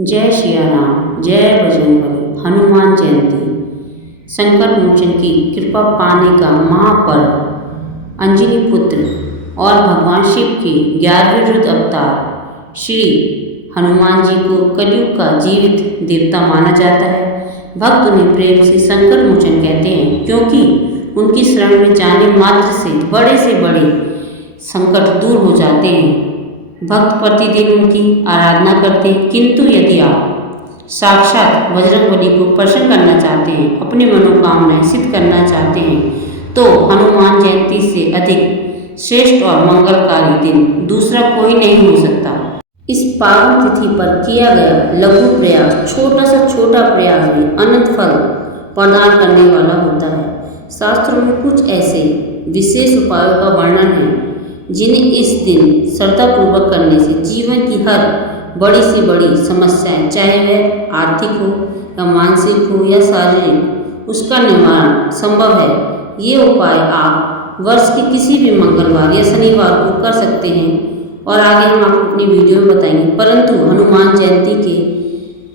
जय सिया राम, जय बजरंगबली। हनुमान जयंती संकट मोचन की कृपा पाने का महापर्व। अंजनी पुत्र और भगवान शिव के 11वें रुद्र अवतार श्री हनुमान जी को कलयुग का जीवित देवता माना जाता है। भक्त उन्हें प्रेम से संकट मोचन कहते हैं, क्योंकि उनकी शरण में जाने मात्र से बड़े संकट दूर हो जाते हैं। भक्त प्रतिदिन उनकी आराधना करते हैं, किंतु यदि आप साक्षात बजरंगबली को प्रसन्न करना चाहते हैं, अपनी मनोकामनाएं सिद्ध करना चाहते हैं, तो हनुमान जयंती से अधिक श्रेष्ठ और मंगलकारी दिन दूसरा कोई नहीं हो सकता। इस पावन तिथि पर किया गया लघु प्रयास, छोटा से छोटा प्रयास भी अनंत फल प्रदान करने वाला होता है। शास्त्रों में कुछ ऐसे विशेष उपायों का वर्णन है जिन्हें इस दिन श्रद्धापूर्वक करने से जीवन की हर बड़ी से बड़ी समस्याएं, चाहे वह आर्थिक हो या मानसिक हो या शारीरिक, उसका निवारण संभव है। ये उपाय आप वर्ष के किसी भी मंगलवार या शनिवार को कर सकते हैं और आगे हम आपको अपनी वीडियो में बताएंगे। परंतु हनुमान जयंती के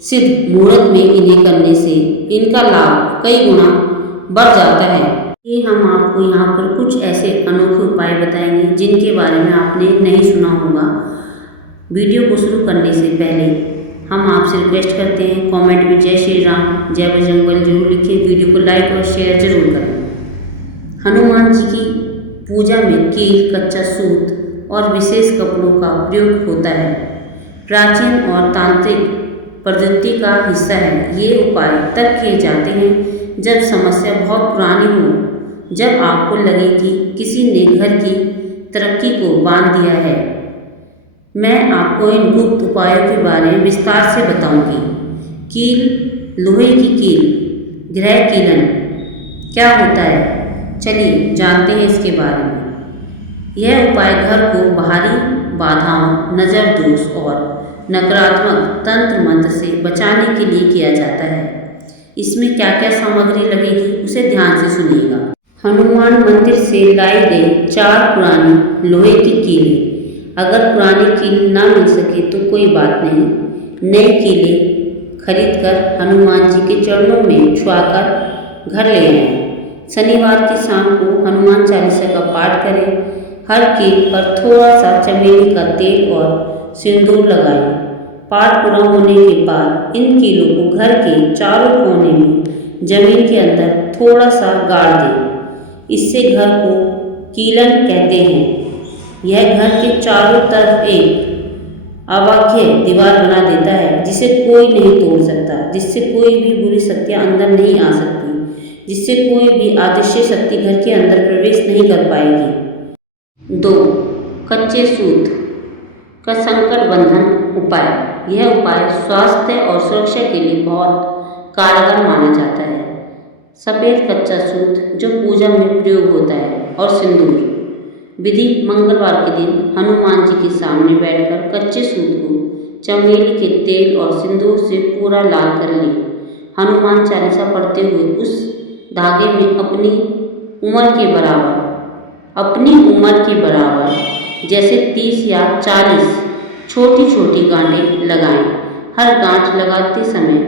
सिद्ध मुहूर्त में इन्हें करने से इनका लाभ कई गुना बढ़ जाता है। ये हम आपको यहाँ पर कुछ ऐसे अनोखे उपाय बताएंगे जिनके बारे में आपने नहीं सुना होगा। वीडियो को शुरू करने से पहले हम आपसे रिक्वेस्ट करते हैं, कमेंट में जय श्री राम, जय बजरंगबली जरूर लिखें। वीडियो को लाइक और शेयर जरूर करें। हनुमान जी की पूजा में कील, कच्चा सूत और विशेष कपड़ों का प्रयोग होता है। प्राचीन और तांत्रिक पद्धति का हिस्सा है। ये उपाय तब किए जाते हैं जब समस्या बहुत पुरानी हो, जब आपको लगे कि किसी ने घर की तरक्की को बांध दिया है। मैं आपको इन गुप्त उपायों के बारे में विस्तार से बताऊंगी। कील, लोहे की कील, गृह कीलन क्या होता है, चलिए जानते हैं इसके बारे में। यह उपाय घर को बाहरी बाधाओं, नजर दोष और नकारात्मक तंत्र मंत्र से बचाने के लिए किया जाता है। इसमें क्या क्या सामग्री लगेगी उसे ध्यान से सुनिएगा। हनुमान मंदिर से लाई गई 4 पुरानी लोहे की कीलें। अगर पुरानी कील ना मिल सके तो कोई बात नहीं, नई कीलें खरीदकर हनुमान जी के चरणों में छुआकर घर ले आएं। शनिवार की शाम को हनुमान चालीसा का पाठ करें। हर कील पर थोड़ा सा चमेली का तेल और सिंदूर लगाएं। पाठ पूरा होने के बाद इन कीलों को घर के चारों कोने में जमीन के अंदर थोड़ा सा गाड़ दें। इससे घर को कीलन कहते हैं। यह घर के चारों तरफ एक अवाक्य दीवार बना देता है, जिसे कोई नहीं तोड़ सकता, जिससे कोई भी बुरी शक्तियाँ अंदर नहीं आ सकती, जिससे कोई भी अदृश्य शक्ति घर के अंदर प्रवेश नहीं कर पाएगी। 2. कच्चे सूत का संकट बंधन उपाय। यह उपाय स्वास्थ्य और सुरक्षा के लिए बहुत कारगर माना जाता है। सफ़ेद कच्चा सूत जो पूजा में प्रयोग होता है, और सिंदूर। विधि: मंगलवार के दिन हनुमान जी के सामने बैठकर कच्चे सूत को चमेली के तेल और सिंदूर से पूरा लाल कर लें। हनुमान चालीसा पढ़ते हुए उस धागे में अपनी उम्र के बराबर जैसे 30 या 40 छोटी छोटी गांठें लगाएं। हर गांठ लगाते समय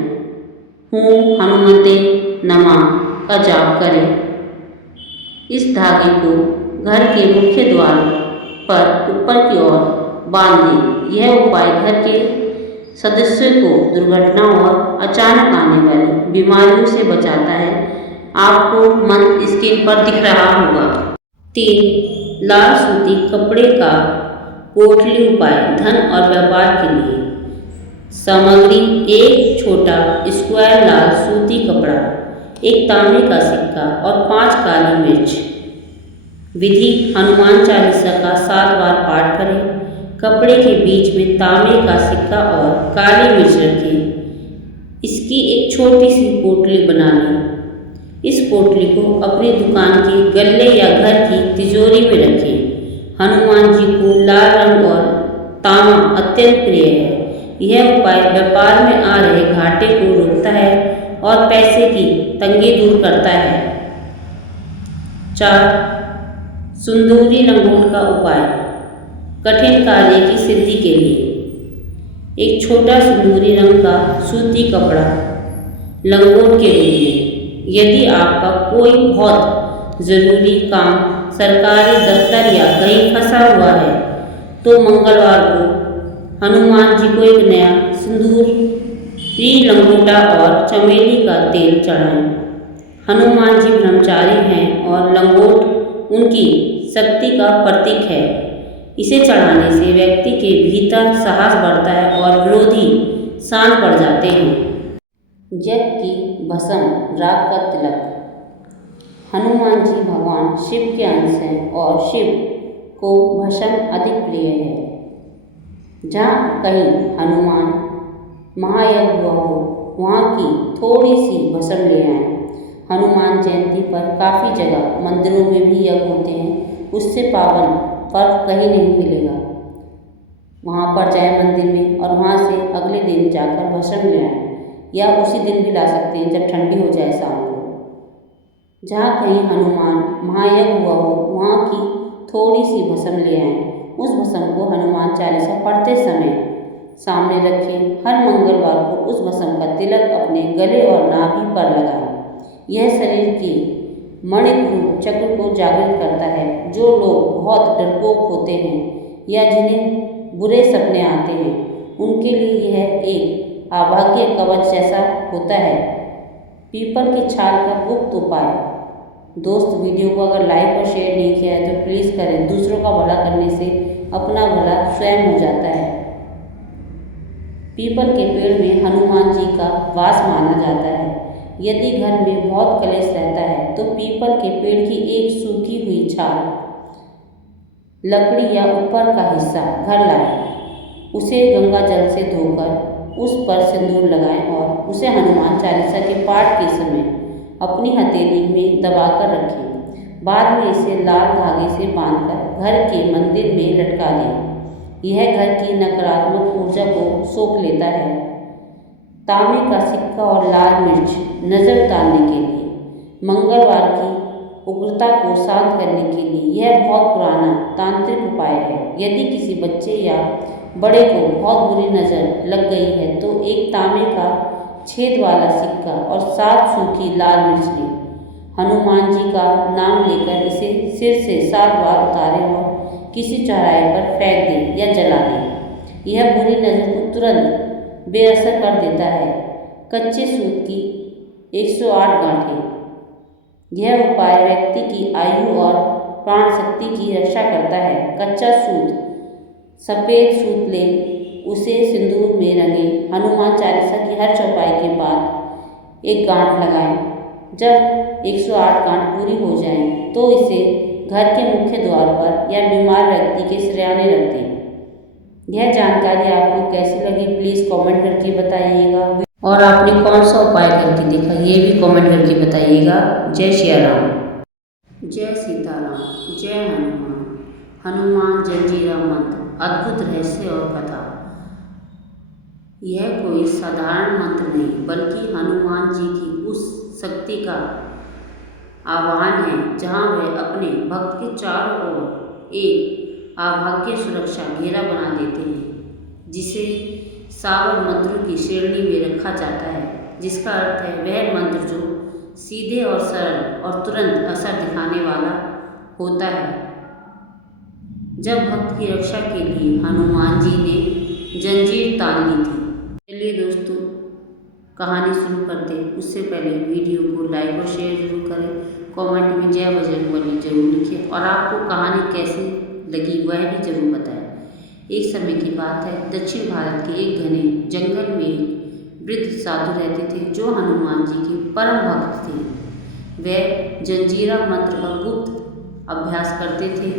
हूँ हनुमते नमः का जाप करें। इस धागे को घर के मुख्य द्वार पर ऊपर की ओर बांध दें। यह उपाय घर के सदस्यों को दुर्घटना और अचानक आने वाली बीमारियों से बचाता है। आपको मंत्र स्क्रीन पर दिख रहा होगा। 3. लाल सूती कपड़े का पोटली उपाय, धन और व्यापार के लिए। सामग्री: एक छोटा स्क्वायर लाल सूती कपड़ा, एक तांबे का सिक्का और 5 काली मिर्च। विधि: हनुमान चालीसा का 7 बार पाठ करें। कपड़े के बीच में तांबे का सिक्का और काली मिर्च रखें। इसकी एक छोटी सी पोटली बना लें। इस पोटली को अपनी दुकान के गल्ले या घर की तिजोरी में रखें। हनुमान जी को लाल रंग और तांबा अत्यंत प्रिय है। यह उपाय व्यापार में आ रहे घाटे को रोकता है और पैसे की तंगी दूर करता है। 4. सिंदूरी लंगोट का उपाय, कठिन कार्य की सिद्धि के लिए। एक छोटा सिंदूरी रंग का सूती कपड़ा लंगोट के रूप में। यदि आपका कोई बहुत ज़रूरी काम सरकारी दफ्तर या कहीं फंसा हुआ है तो मंगलवार को हनुमान जी को एक नया सिंदूरी लंगोटा और चमेली का तेल चढ़ाएं। हनुमान जी ब्रह्मचारी हैं और लंगोट उनकी शक्ति का प्रतीक है। इसे चढ़ाने से व्यक्ति के भीतर साहस बढ़ता है और विरोधी शांत पड़ जाते हैं। जबकि भस्म राग का तिलक। हनुमान जी भगवान शिव के अंश हैं और शिव को भस्म अधिक प्रिय है। जहाँ कहीं हनुमान महायज्ञ हुआ हो वहाँ की थोड़ी सी भस्म ले आएं। हनुमान जयंती पर काफ़ी जगह मंदिरों में भी यज्ञ होते हैं, उससे पावन पर्व कहीं नहीं मिलेगा। वहाँ पर जाए मंदिर में और वहाँ से अगले दिन जाकर भस्म ले आएं, या उसी दिन भी ला सकते हैं जब ठंडी हो जाए शाम को। जहाँ कहीं हनुमान महायज्ञ हुआ हो वहाँ की थोड़ी सी भस्म ले आएं। उस भस्म को हनुमान चालीसा पढ़ते समय सामने रखें। हर मंगलवार को उस भस्म का तिलक अपने गले और नाभि पर लगाएं। यह शरीर के मणिपुर चक्र को जागृत करता है। जो लोग बहुत डरपोक होते हैं या जिन्हें बुरे सपने आते हैं उनके लिए यह एक आभाग्य कवच जैसा होता है। पीपल की छाल का गुप्त उपाय। दोस्त, वीडियो को अगर लाइक और शेयर नहीं किया है तो प्लीज़ करें। दूसरों का भला करने से अपना भला स्वयं हो जाता है। पीपल के पेड़ में हनुमान जी का वास माना जाता है। यदि घर में बहुत कलेश रहता है तो पीपल के पेड़ की एक सूखी हुई छाल, लकड़ी या ऊपर का हिस्सा घर लाएं। उसे गंगा जल से धोकर उस पर सिंदूर लगाएं और उसे हनुमान चालीसा के पाठ के समय अपनी हथेली में दबाकर रखें। बाद में इसे लाल धागे से बांधकर घर के मंदिर में लटका दें। यह घर की नकारात्मक ऊर्जा को सोख लेता है। तांबे का सिक्का और लाल मिर्च नज़र उतारने के लिए। मंगलवार की उग्रता को शांत करने के लिए यह बहुत पुराना तांत्रिक उपाय है। यदि किसी बच्चे या बड़े को बहुत बुरी नज़र लग गई है तो एक तांबे का छेद वाला सिक्का और 7 सूखी लाल मिर्च लें। हनुमान जी का नाम लेकर इसे सिर से 7 बार उतारें और किसी चौराहे पर फेंक दें या जला दें। यह बुरी नज़र को तुरंत बेअसर कर देता है। कच्चे सूत की 108 गांठें। यह उपाय व्यक्ति की आयु और प्राण शक्ति की रक्षा करता है। कच्चा सूत, सफ़ेद सूत लें, उसे सिंदूर में रंगें। हनुमान चालीसा की हर चौपाई के बाद एक गांठ लगाएं। जब 108 गांठ पूरी हो जाएं तो इसे घर के मुख्य द्वार पर या बीमार व्यक्ति के सिरहाने रख दें। यह जानकारी आपको कैसी लगी प्लीज़ कमेंट करके बताइएगा। और आपने कौन सा उपाय करके देखा ये भी कमेंट करके बताइएगा। जय श्री राम, जय सीताराम, जय हनुमान। हनुमान जंजीरा मंत्र, अद्भुत रहस्य और कथा। यह कोई साधारण मंत्र नहीं बल्कि हनुमान जी की उस शक्ति का आह्वान है जहाँ वह अपने भक्त के चारों ओर एक आभाग्य सुरक्षा घेरा बना देते हैं, जिसे सावर मंत्रों की श्रेणी में रखा जाता है, जिसका अर्थ है वह मंत्र जो सीधे और सरल और तुरंत असर दिखाने वाला होता है। जब भक्त की रक्षा के लिए हनुमान जी ने जंजीर तान ली थी। चलिए दोस्तों, कहानी शुरू करते हैं। उससे पहले वीडियो को लाइक और शेयर जरूर करें। कमेंट में जय बजरंगबली जरूर लिखें और आपको कहानी कैसी लगी वह भी जरूर बताएं। एक समय की बात है, दक्षिण भारत के एक घने जंगल में एक वृद्ध साधु रहते थे जो हनुमान जी के परम भक्त थे। वे जंजीरा मंत्र का गुप्त अभ्यास करते थे।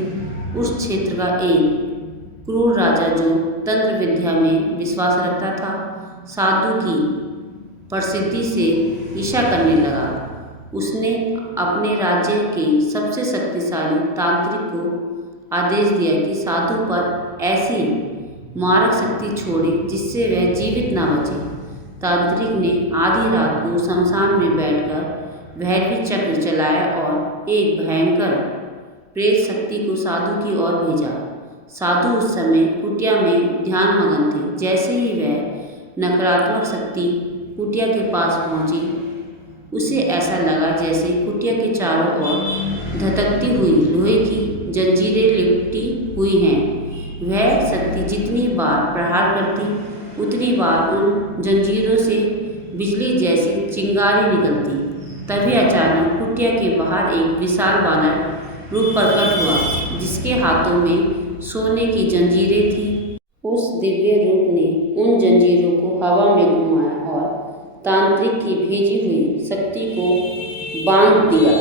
उस क्षेत्र का एक क्रूर राजा जो तंत्र विद्या में विश्वास रखता था, साधु की प्रसिद्धि से ईर्ष्या करने लगा। उसने अपने राज्य के सबसे शक्तिशाली तांत्रिक को आदेश दिया कि साधु पर ऐसी मारक शक्ति छोड़े जिससे वह जीवित ना बचे। तांत्रिक ने आधी रात को शमशान में बैठकर भैरवी चक्र चलाया और एक भयंकर प्रेत शक्ति को साधु की ओर भेजा। साधु उस समय कुटिया में ध्यान मगन थे। जैसे ही वह नकारात्मक शक्ति कुटिया के पास पहुंची, उसे ऐसा लगा जैसे कुटिया के चारों ओर धधकती हुई लोहे की जंजीरें लिपटी हुई हैं। वह शक्ति जितनी बार प्रहार करती, उतनी बार उन जंजीरों से बिजली जैसी चिंगारी निकलती। तभी अचानक कुटिया के बाहर एक विशाल वानर रूप प्रकट हुआ, जिसके हाथों में सोने की जंजीरें थी। उस दिव्य रूप ने उन जंजीरों को हवा में घुमाया और तांत्रिक की भेजी हुई शक्ति को बांध दिया।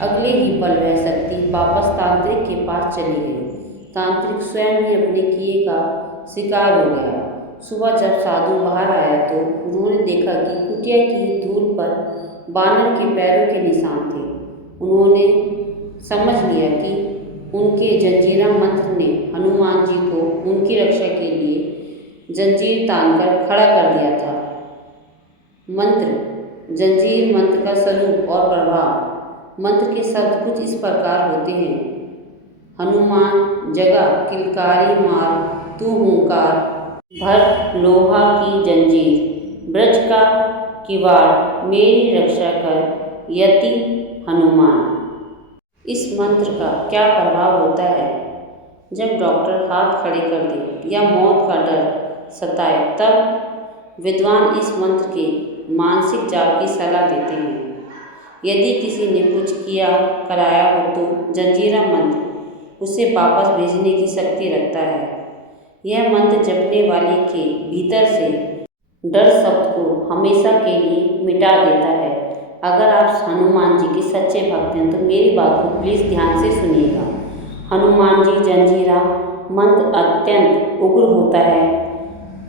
अगले ही पल वह शक्ति वापस तांत्रिक के पास चली गई। तांत्रिक स्वयं ही अपने किए का शिकार हो गया। सुबह जब साधु बाहर आया तो उन्होंने देखा कि कुटिया की धूल पर बानर के पैरों के निशान थे। उन्होंने समझ लिया कि उनके जंजीरा मंत्र ने हनुमान जी को उनकी रक्षा के लिए जंजीर तानकर खड़ा कर दिया था। मंत्र। जंजीर मंत्र का स्वरूप और प्रभाव। मंत्र के शब्द कुछ इस प्रकार होते हैं। हनुमान जगा किलकारी मार, तू हुंकार भर लोहा की जंजीर, ब्रज का किवाड़ मेरी रक्षा कर यति हनुमान। इस मंत्र का क्या प्रभाव होता है? जब डॉक्टर हाथ खड़े कर दे या मौत का डर सताए, तब विद्वान इस मंत्र के मानसिक जाप की सलाह देते हैं। यदि किसी ने कुछ किया कराया हो तो जंजीरा मंत्र उसे वापस भेजने की शक्ति रखता है। यह मंत्र जपने वाले के भीतर से डर शब्द को हमेशा के लिए मिटा देता है। अगर आप हनुमान जी के सच्चे भक्त हैं तो मेरी बात को प्लीज़ ध्यान से सुनिएगा। हनुमान जी जंजीरा मंत्र अत्यंत उग्र होता है।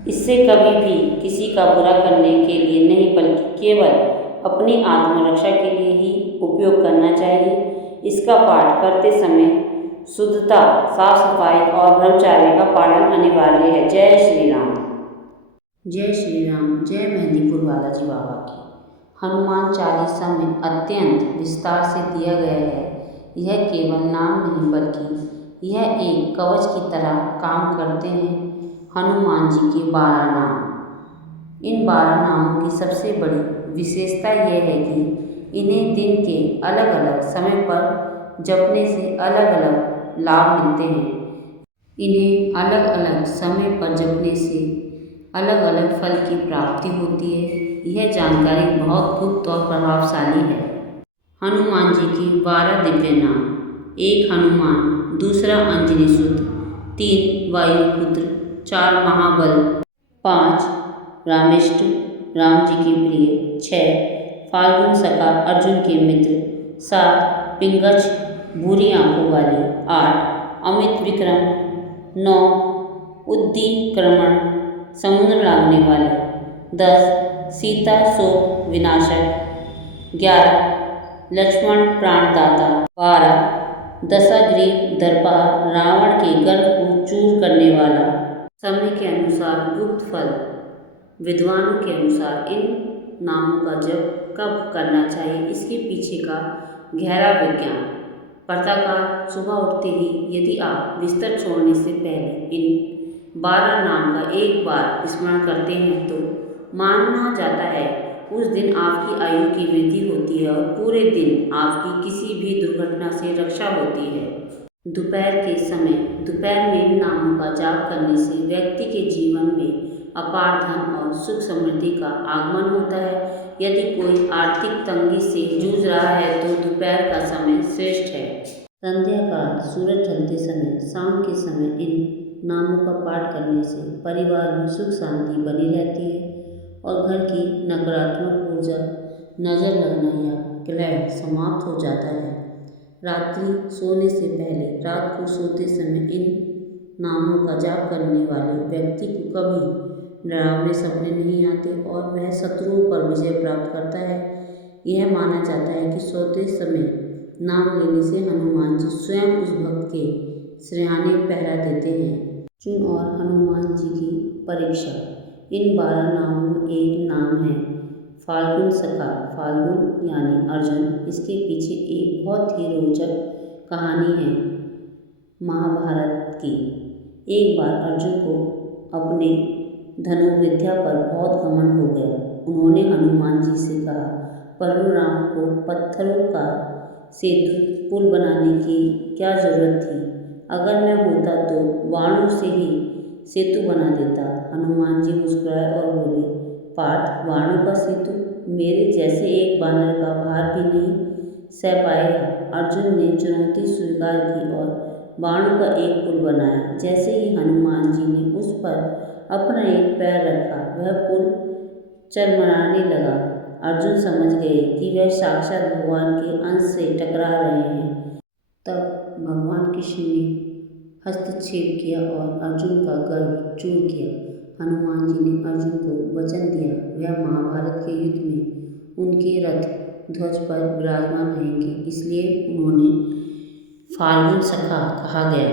इससे कभी भी किसी का बुरा करने के लिए नहीं, बल्कि केवल अपनी आत्मरक्षा के लिए ही उपयोग करना चाहिए। इसका पाठ करते समय शुद्धता, साफ सफाई और ब्रह्मचर्य का पालन अनिवार्य है। जय श्री राम। जय श्री राम। जय मेहंदीपुर बालाजी बाबा की। हनुमान चालीसा में अत्यंत विस्तार से दिया गया है। यह केवल नाम नहीं, बल्कि यह एक कवच की तरह काम करते हैं। हनुमान जी के 12 नाम। इन 12 नामों की सबसे बड़ी विशेषता यह है कि इन्हें दिन के अलग अलग समय पर जपने से अलग अलग लाभ मिलते हैं। इन्हें अलग अलग समय पर जपने से अलग अलग फल की प्राप्ति होती है। यह जानकारी बहुत गुप्त और प्रभावशाली है। हनुमान जी के 12 दिव्य नाम। 1 हनुमान, दूसरा अंजनी सुत, 3 वायुपुत्र, 4 महाबल, 5 रामेष्ट राम जी के प्रिय, 6 फाल्गुन सखा अर्जुन के मित्र, 7 पिंगज भूरी आंखों वाले, 8 अमित विक्रम, 9 उद्दीक्रमण समुद्र लांघने वाले, 10 सीता शोक विनाशक, 11 लक्ष्मण प्राणदाता, 12 दशाग्रीव दर्पा रावण के गर्भ को चूर करने वाला। समय के अनुसार गुप्त फल। विद्वानों के अनुसार इन नामों का जप कब करना चाहिए, इसके पीछे का गहरा विज्ञान। प्रातःकाल सुबह उठते ही यदि आप बिस्तर छोड़ने से पहले इन 12 नाम का एक बार स्मरण करते हैं तो माना जाता है उस दिन आपकी आयु की वृद्धि होती है और पूरे दिन आपकी किसी भी दुर्घटना से रक्षा होती है। दोपहर के समय दोपहर में इन नामों का जाप करने से व्यक्ति के जीवन में अपार धन और सुख समृद्धि का आगमन होता है। यदि कोई आर्थिक तंगी से जूझ रहा है तो दोपहर का समय श्रेष्ठ है। संध्या काल सूरज ढलते समय, शाम के समय इन नामों का पाठ करने से परिवार में सुख शांति बनी रहती है और घर की नकारात्मक ऊर्जा, नजर लगना या कलह समाप्त हो जाता है। रात्रि सोने से पहले, रात को सोते समय इन नामों का जाप करने वाले व्यक्ति को कभी डरावने सपने नहीं आते और वह शत्रुओं पर विजय प्राप्त करता है। यह माना जाता है कि सोते समय नाम लेने से हनुमान जी स्वयं उस भक्त के सिरहाने पहरा देते हैं। चुन और हनुमान जी की परीक्षा। इन 12 नामों में एक नाम है फाल्गुन सखा। फाल्गुन यानी अर्जुन। इसके पीछे एक बहुत ही रोचक कहानी है महाभारत की। एक बार अर्जुन को अपने धनुर्विद्या पर बहुत घमंड हो गया। उन्होंने हनुमान जी से कहा, परशुराम को पत्थरों का सेतु पुल बनाने की क्या जरूरत थी? अगर मैं होता तो बाणों से ही सेतु बना देता। हनुमान जी मुस्कुराए और बोले, पार्थ, बाणों का सेतु मेरे जैसे एक बानर का भार भी नहीं सह पाएगा। अर्जुन ने चुनौती स्वीकार की और बाणों का एक पुल बनाया। जैसे ही हनुमान जी ने उस पर अपना एक पैर रखा, वह पुल चरमराने लगा। अर्जुन समझ गए कि वह साक्षात भगवान के अंश से टकरा रहे हैं। तब भगवान कृष्ण ने हस्तक्षेप किया और अर्जुन का गर्व चूर किया। हनुमान जी ने अर्जुन को वचन दिया, वह महाभारत के युद्ध में उनके रथ ध्वज पर विराजमान रहेंगे। इसलिए उन्होंने फाल्गुन सखा कहा गया।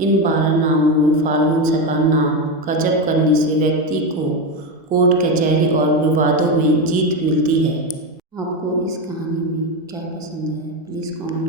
इन 12 नामों में फाल्गुन सखा नाम का जप करने से व्यक्ति को कोर्ट कचहरी और विवादों में जीत मिलती है। आपको इस कहानी में क्या पसंद आया? Please comment